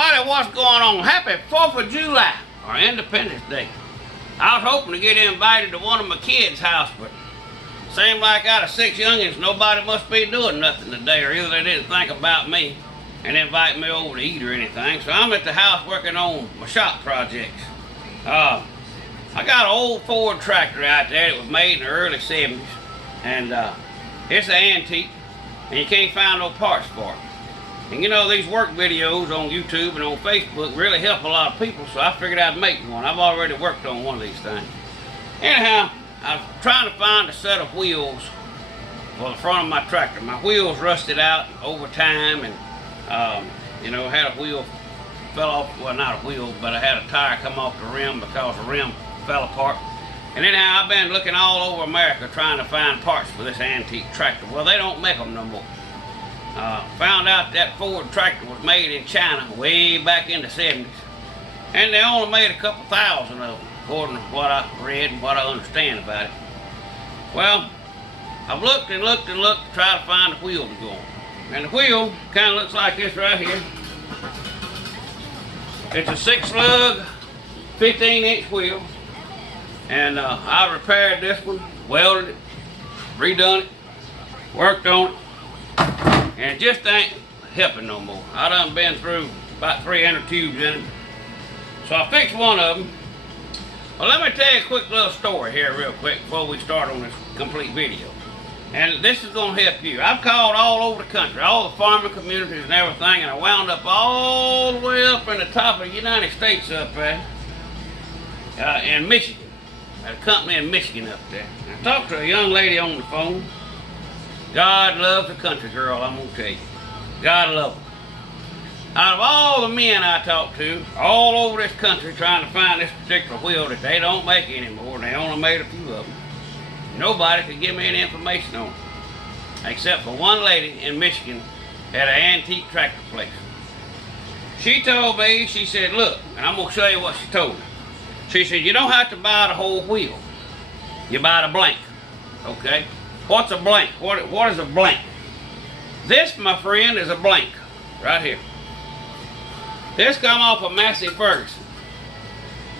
buddy, what's going on? Happy 4th of July, or Independence Day. I was hoping to get invited to one of my kids' house, but seemed like out of 6 youngins, nobody must be doing nothing today, or either they didn't think about me and invite me over to eat or anything. So I'm at the house working on my shop projects. I got an old Ford tractor out there that was made in the early 70s, and it's an antique, and you can't find no parts for it. And you know, these work videos on YouTube and on Facebook really help a lot of people, so I figured I'd make one. I've already worked on one of these things. Anyhow, I was trying to find a set of wheels for the front of my tractor. My wheels rusted out over time, and you know, had a wheel fell off, well, not a wheel, but I had a tire come off the rim because the rim fell apart. And anyhow, I've been looking all over America trying to find parts for this antique tractor. Well, they don't make them no more. Found out that Ford tractor was made in China way back in the 70s. And they only made a couple thousand of them, according to what I read and what I understand about it. Well, I've looked and looked and looked to try to find a wheel to go on. And the wheel kind of looks like this right here. It's a 6-lug, 15-inch wheel. And I repaired this one, welded it, redone it, worked on it. And it just ain't helping no more. I done been through about 300 tubes in it. So I fixed one of them. Well, let me tell you a quick little story here real quick before we start on this complete video. And this is gonna help you. I've called all over the country, all the farming communities and everything, and I wound up all the way up in the top of the United States up there in Michigan. At a company in Michigan up there. And I talked to a young lady on the phone. God loves a country girl, I'm gonna tell you. God loves her. Out of all the men I talked to, all over this country trying to find this particular wheel that they don't make anymore, and they only made a few of them, nobody could give me any information on it. Except for one lady in Michigan at an antique tractor place. She told me, she said, look, and I'm gonna show you what she told me. She said, you don't have to buy the whole wheel. You buy the blank, okay? What's a blank? What is a blank? This, my friend, is a blank, right here. This come off of Massey Ferguson.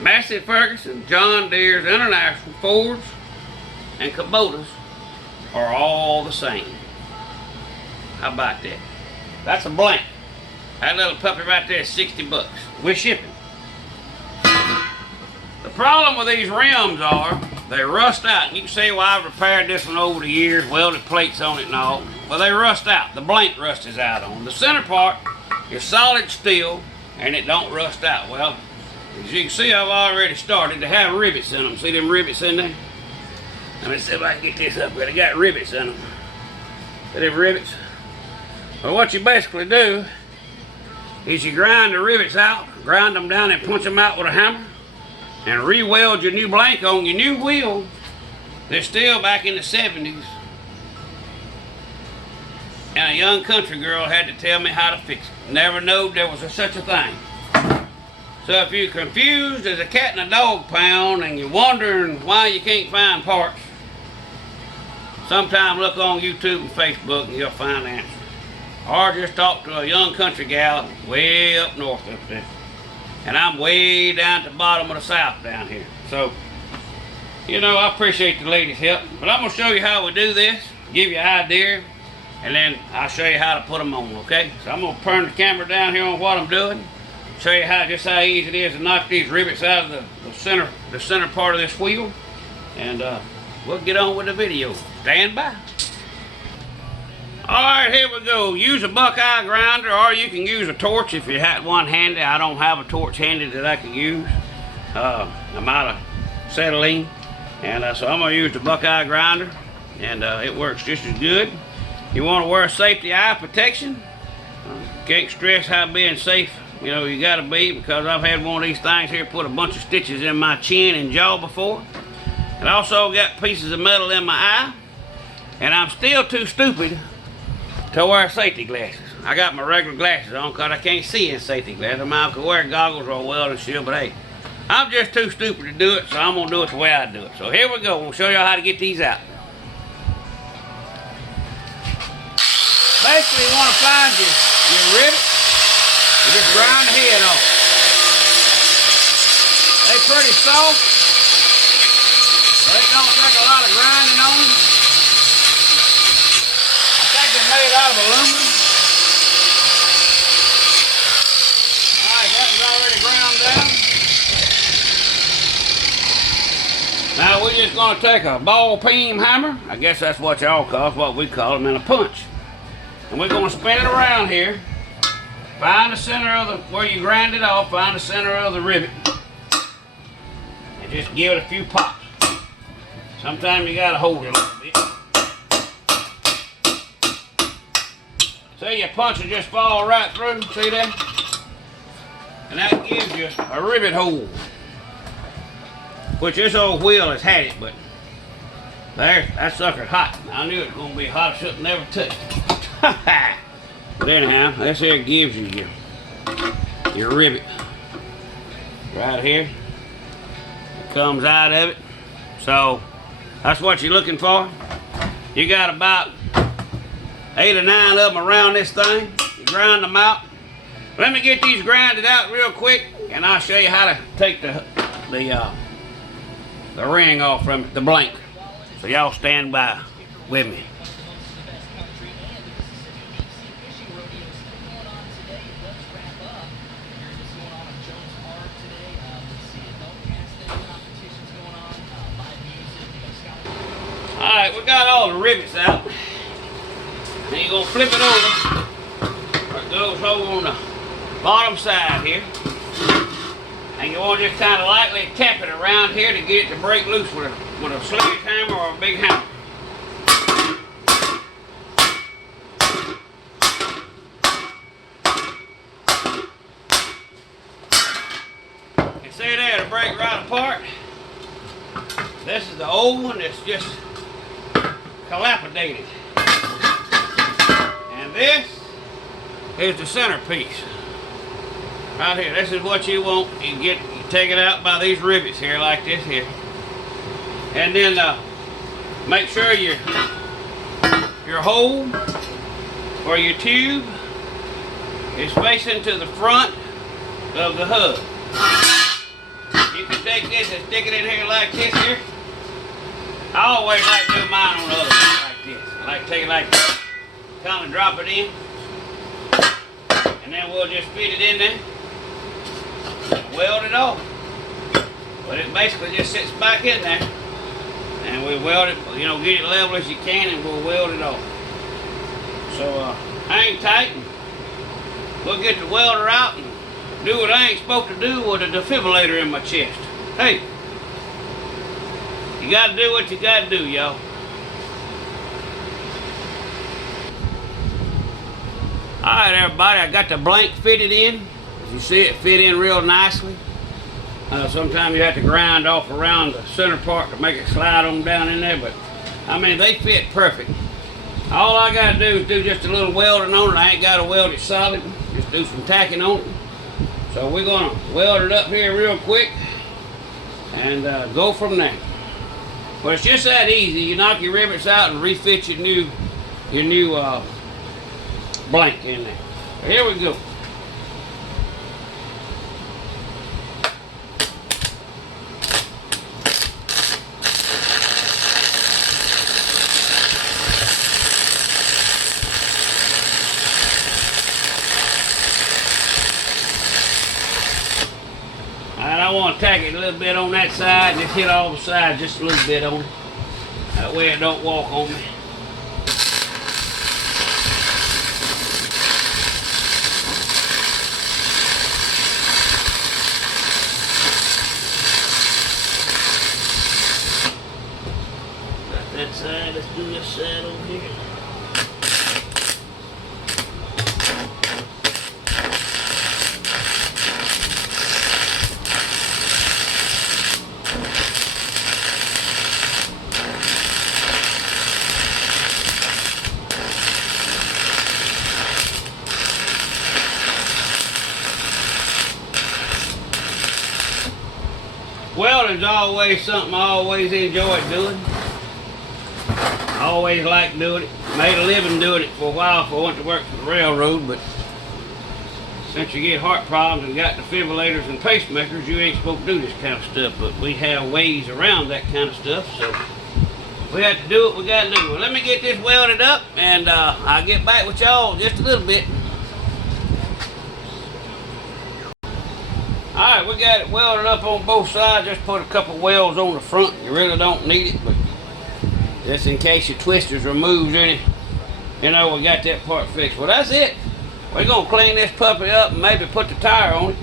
Massey Ferguson, John Deere's, International, Fords, and Kubotas are all the same. How about that? That's a blank. That little puppy right there is 60 bucks. With shipping. The problem with these rims are, they rust out. And you can see why I've repaired this one over the years, welded plates on it and all. Well, they rust out. The blank rust is out on. The center part is solid steel, and it don't rust out. Well, as you can see, I've already started to have rivets in them. See them rivets in there? Let me see if I can get this up. But they got rivets in them. See them rivets? Well, what you basically do is you grind the rivets out, grind them down and punch them out with a hammer, and re-weld your new blank on your new wheel. They're still back in the 70s. And a young country girl had to tell me how to fix it. Never knowed there was such a thing. So if you're confused as a cat in a dog pound and you're wondering why you can't find parts, sometime look on YouTube and Facebook and you'll find the answer. Or just talk to a young country gal way up north up there. And I'm way down at the bottom of the south down here. So, you know, I appreciate the ladies' help. But I'm going to show you how we do this, give you an idea, and then I'll show you how to put them on, okay? So I'm going to turn the camera down here on what I'm doing, show you just how easy it is to knock these rivets out of the center part of this wheel, and we'll get on with the video. Stand by. Alright, here we go. Use a Buckeye grinder, or you can use a torch if you had one handy. I don't have a torch handy that I can use. I'm out of acetylene, and so I'm going to use the Buckeye grinder, and it works just as good. You want to wear safety eye protection. Can't stress how being safe, you know, you got to be, because I've had one of these things here put a bunch of stitches in my chin and jaw before. And also got pieces of metal in my eye, and I'm still too stupid to wear safety glasses. I got my regular glasses on because I can't see in safety glasses. I might could wear goggles or a welding shield, but hey, I'm just too stupid to do it, so I'm going to do it the way I do it. So here we go. We'll show y'all how to get these out. Basically, you want to find your rivet. just grind the head off. They're pretty soft. They don't take a lot of grinding on them. I think they're made out of aluminum. Alright, that one's already ground down. Now we're just going to take a ball peen hammer. I guess that's what y'all call it, what we call them, and a punch. And we're going to spin it around here. Find the center of the, where you grind it off, find the center of the rivet. And just give it a few pops. Sometimes you got to hold it a little bit. See, your punch will just fall right through, see that? And that gives you a rivet hole. Which this old wheel has had it, but there, that sucker's hot. I knew it was going to be hot as something never touched. But anyhow, this here gives you your rivet. Right here. It comes out of it. So, that's what you're looking for. You got about 8 or 9 of them around this thing. You grind them out. Let me get these grinded out real quick, and I'll show you how to take the ring off from it, the blank. So y'all stand by with me. Alright, we got all the rivets out. Now you're going to flip it over. It goes over on the bottom side here. And you want to just kind of lightly tap it around here to get it to break loose with a sledgehammer or a big hammer. You see there, to break right apart. This is the old one that's just dilapidated. And this is the centerpiece. Right here, this is what you want. You take it out by these rivets here, like this here. And then make sure your hole or your tube is facing to the front of the hub. You can take this and stick it in here like this here. I always like to do mine on the other one like this. I like to take it like this, kind of drop it in, and then we'll just fit it in there. Weld it off. But it basically just sits back in there. And we weld it, you know, get it level as you can, and we'll weld it off. So hang tight, and we'll get the welder out and do what I ain't supposed to do with a defibrillator in my chest. Hey, you gotta do what you gotta do, y'all. Alright everybody, I got the blank fitted in. You see it fit in real nicely. Sometimes you have to grind off around the center part to make it slide on down in there, but I mean they fit perfect. All I gotta do is do just a little welding on it. I ain't gotta weld it solid, just do some tacking on it. So we're gonna weld it up here real quick and go from there. But it's just that easy. You knock your rivets out and refit your new blank in there. So here we go. I want to tack it a little bit on that side, just hit all the sides just a little bit on it. That way it don't walk on me. Got that side, let's do this side over here. Welding's always something I always enjoyed doing. I always liked doing it. Made a living doing it for a while before I went to work for the railroad, but since you get heart problems and got defibrillators and pacemakers, you ain't supposed to do this kind of stuff. But we have ways around that kind of stuff, so we have to do what we got to do. Well, let me get this welded up, and I'll get back with y'all just a little bit. Alright, we got it welded up on both sides. Just put a couple welds on the front. You really don't need it, but just in case your twisters removes any, you know, we got that part fixed. Well, that's it. We're going to clean this puppy up and maybe put the tire on it.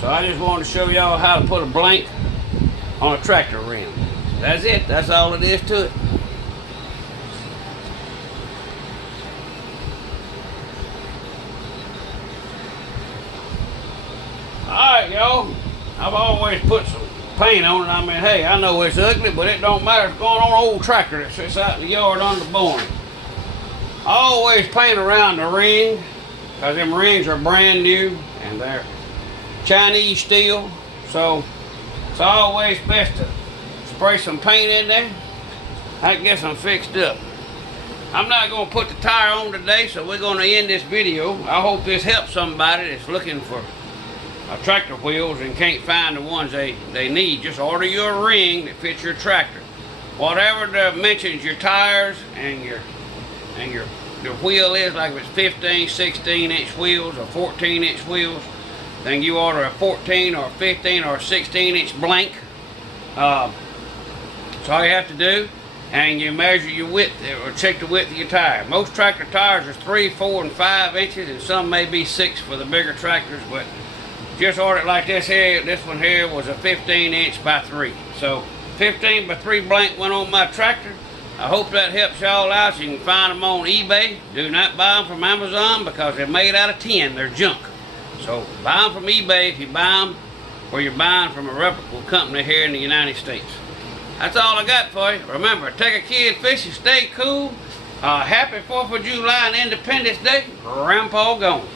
So I just wanted to show y'all how to put a blank on a tractor rim. That's it. That's all it is to it. Alright, y'all. I've always put some paint on it. I mean, hey, I know it's ugly, but it don't matter. It's going on an old tractor that sits out in the yard under the barn. I always paint around the ring, because them rings are brand new and they're Chinese steel. So it's always best to spray some paint in there. I can get some fixed up. I'm not going to put the tire on today, so we're going to end this video. I hope this helps somebody that's looking for tractor wheels and can't find the ones they need. Just order you a ring that fits your tractor. Whatever dimensions your tires and your wheel is, like if it's 15, 16 inch wheels or 14 inch wheels, then you order a 14 or 15 or 16 inch blank. That's all you have to do. And you measure your width, or check the width of your tire. Most tractor tires are 3, 4, and 5 inches, and some may be 6 for the bigger tractors, but just order it like this here. This one here was a 15 inch by 3. So 15 by 3 blank went on my tractor. I hope that helps y'all out. You can find them on eBay. Do not buy them from Amazon because they're made out of tin. They're junk. So buy them from eBay if you buy them, or you're buying from a reputable company here in the United States. That's all I got for you. Remember, take a kid fishing, stay cool. Happy 4th of July and Independence Day. Grandpa gone.